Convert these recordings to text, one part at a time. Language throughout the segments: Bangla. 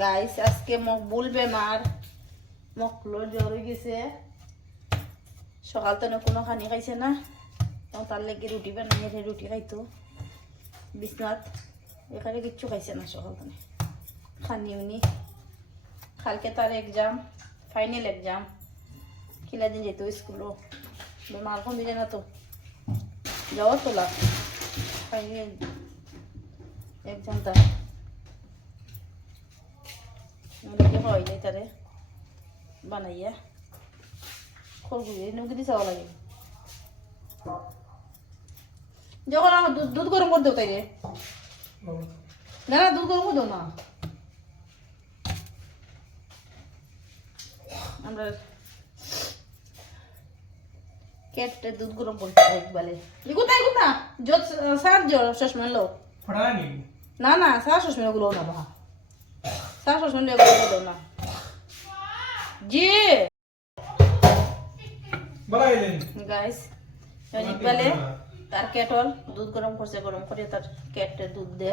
গাইস আজকে মকবুল বেমার, মকবুল জ্বর হয়ে গেছে। সকাল তো কোনো খানি খাইছে না, তার লেগে রুটি বানাই রুটি খাইতো বিছনাথ। এখানে কিচ্ছু খাইছে না সকাল তো খানিও নি। কালকে তার এক্সাম, ফাইনাল এক্সাম, কিলা দিন যেত স্কুলও। বেমার কোন দিনে না তো যাওয়া তোলা ফাইনাল এক্সাম তার হয় যায় তারে বানাইয়া খরগুড়ি নৌকি দিয়ে চাওয়া লাগে। যখন আমার দুধ গরম করে দেও তাই রে, না না দুধ গরম করে দেও না। আমরা কেটে দুধ গরম করতে একবারে কোথায় কোথা যত সার জ্বর চশমা লো না না সার চশমা গুলো না বা সার চশমা এগুলো দাও না জি গাইস। বলে তার কেটল দুধ গরম করছে, গরম করে তার কেটে দুধ দে।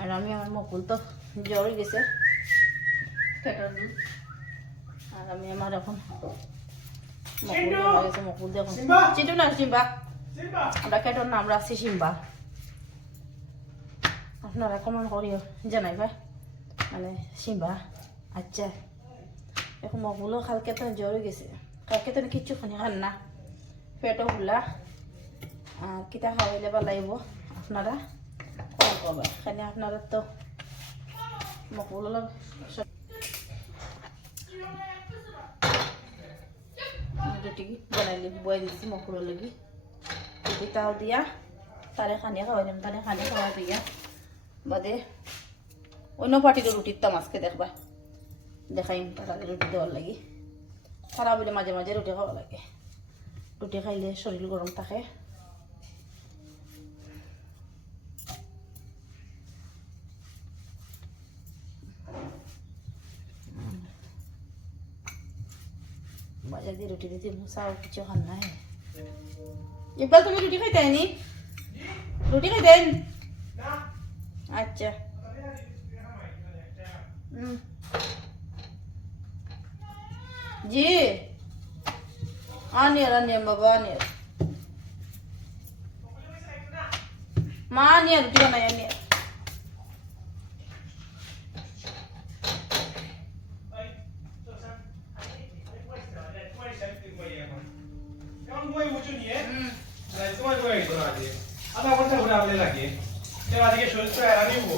আর আমি আমার মকুল তো জ্বর হয়ে গেছে, কেটল দুধ। আর আমি আমার এখন মকুল দেখুন চিটু না সিম্বা, আমরা কেটল নাম রাখছি সিম্বা। আপনারা কমেন্ট করিও জানাই ভাই মানে সিম্বা। আচ্ছা এখন মকুলও কালকে তো জ্বর হয়ে গেছে, কালকে তো কিচ্ছু খানি খান না, পেটও ফুলা। আর কিতা খাওয়াইলে বা লাগব আপনারা কম করবা। খানি আপনারা তো মকুল অলপ রুটি বানাইলি বয়ে দিচ্ছি মকুলের লাগি। রুটি তাও দিয়া তারে খানি খাওয়াই দিম, তারে খানি খাওয়া দিয়া বাদে অন্য পার্টির রুটির তাম আজকে দেখবা দেখাইম তারা রুটি দেওয়ার লাগি। খারাপ হইলে মাঝে মাঝে রুটি খাওয়া লাগে, রুটি খাইলে শরীর গরম থাকে। বাজার দিয়ে রুটি দিতে চাও কিছু খান না। ইকবাল তুমি রুটি খাইতে নি? রুটি খাইতেন? আচ্ছা জি আনিয়ার আনিয়ার বাবা আনিয়ার মা আনিয়ার রুটি বানাই আনিয়ার। আধা ঘন্টা ঘুরে আমাদের লাগে দিকে শরীর তো এরা নিব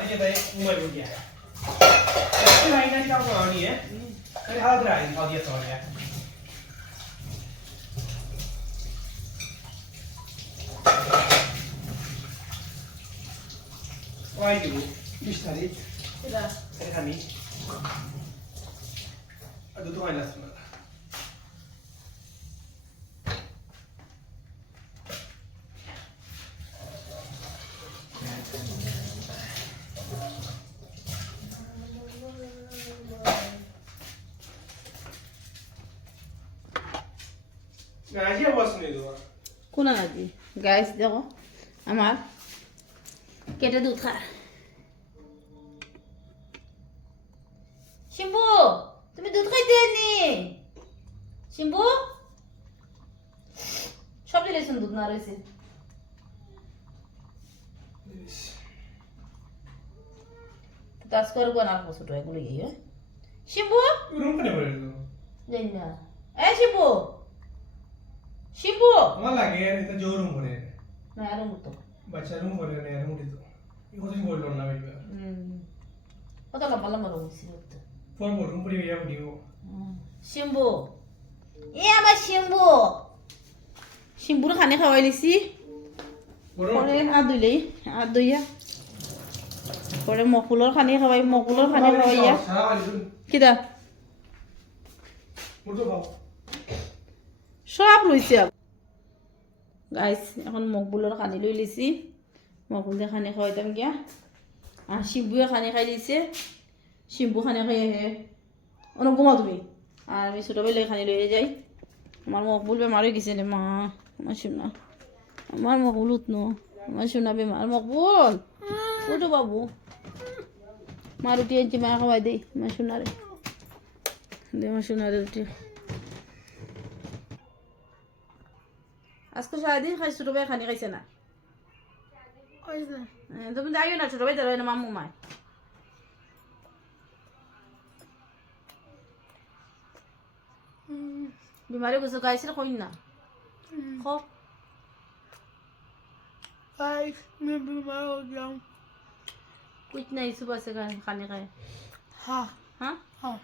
দিকে তাই ঘুমাইব গিয়া কাম করা নিয়ে হাত রাই খাওয়া দিয়ে চলে ওই দিব 20 তারিখ এখানে আর দুটো হয় না কোন আজি গাইস দেখো আমার কেটে দুধ খা। শিম্বু তুমি দুধ খাইতে নি? শিম্বু সব দিলেছেন দুধ না রয়েছে। কাজ করবো না ছোট এগুলো গিয়ে শিম্বু যাই না। এ শিম্বু শিম্বু আমার লাগে এটা জোরুম করে না আর মতো বাচ্চা রুম করে না আর মুটি তো এই কথা বলল না ভাই কত লম্বা লম্বা রয়েছে তো ফোন রুম করে ইয়া ভিডিও শিম্বু এ আমার শিম্বু শিম্বুর খানে খাওয়াই লিছি পরে আর দইয়া পরে মকুলর খানি খাওয়াই, মকুলর খানি খাওয়াইয়া কিটা সব রয়েছে গাইস। এখন মকবুলের খানি লই লিছি, মকবুল দিয়ে খানি খাওয়াইতাম গিয়া। আর শিম্বুয়ে খানি খাই দিছে, শিম্বু খানি খাই আহে অনেক ঘুমা তুমি। আর আমি ছোটোবেলায় খানি লইয়ে যাই। আমার মকবুল বেমার হয়ে গেছে রে মা, আমার শোনা আমার মকবুল উঠনো, আমার শোনা বেমার। মকবুল ওটো বাবু মা রুটি আনছি মা খাওয়াই দেই মা সোনারে দে মা সোনারে রুটি আজকে সারাদিন খাই ছোট ভাই খানি খাইছে না তুমি যাইও না ছোট ভাই তার না মাম্মু মায় বিমারে কিছু খাইছিল কই না খো Guys, मैं बीमार हो गया हूँ। कुछ नहीं सुबह से खाने का है हाँ हाँ हाँ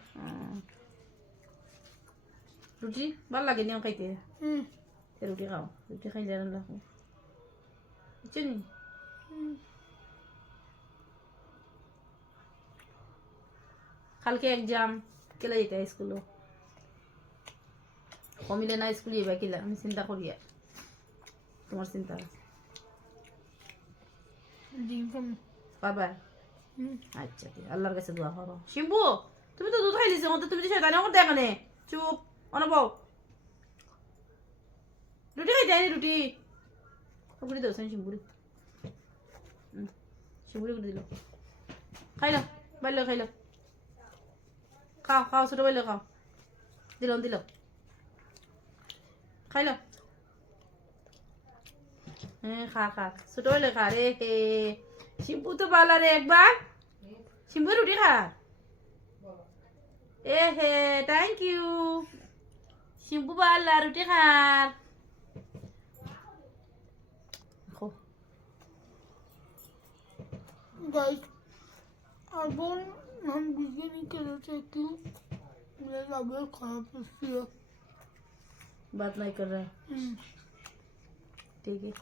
रोटी बाल लगे नहीं खाते हैं रोटी खाओ रोटी खाई ले रहा हूँ चलिए कल के एग्जाम केला যেতে হয় স্কুলে কমিলে না স্কুলে যাবে কেলা আমি চিন্তা করি আর তোমার চিন্তা বাবা আচ্ছা ঠিক আল্লাহর কাছে দোয়া করো শিম্পু তুমি তো দুধ খাইলিস মতো তুমি তো শয়তানি করতে এখানে চুপ অনবও রুটি খাইতে আনি রুটি গুড়ি দাও শিম্পুরি শিম্পুরি গুড়ি দিল খাইলো বাইলো খাইলো খাও খাও ছোট বাইলো খাও দিলাম দিলাম খাইলো হ্যাঁ খা খা ছোট বাইলো খা রে হে শিম্পু তো বালা রে একবার শিম্পু রুটি খা এ হে থ্যাংক ইউ শিম্পু বালা রুটি খা Guys, अब हम बिजी नहीं कर रहे कि मेरा तबीयत खराब है बात नहीं कर रहा है ठीक है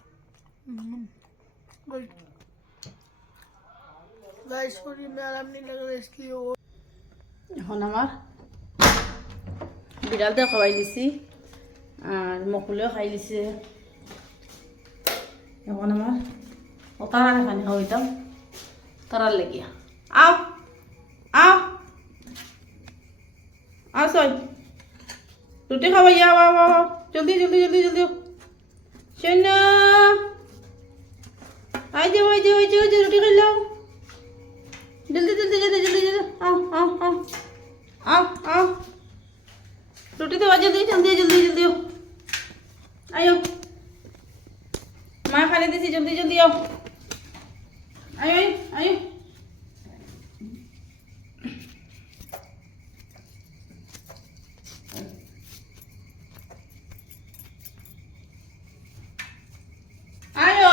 गाइस सॉरी मैं आराम नहीं लग रहा इसलिए और এখন আমার বিড়ালটা খাওয়াই দিছি আর মকুলেও খাই দিছে এখন আমার ও তারা খানি খাওয়াইতাম তারার লেগিয়া আও আও আও সই রুটি খাওয়াইয়া আও আও আও জলদি জলদি জলদি জলদি শৈন্য আই যে রুটি খাইলাও जल्दी जल्दी जल्दी जल्दी जल्दी आओ आओ आओ आओ आओ रोटी तो आज जल्दी जल्दी जल्दी जल्दी आओ आयो माँ खाने दी जल्दी जल्दी आओ आयो आयो आयो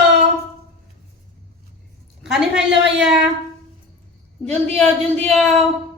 खाने खाई लो भैया जल्दी आओ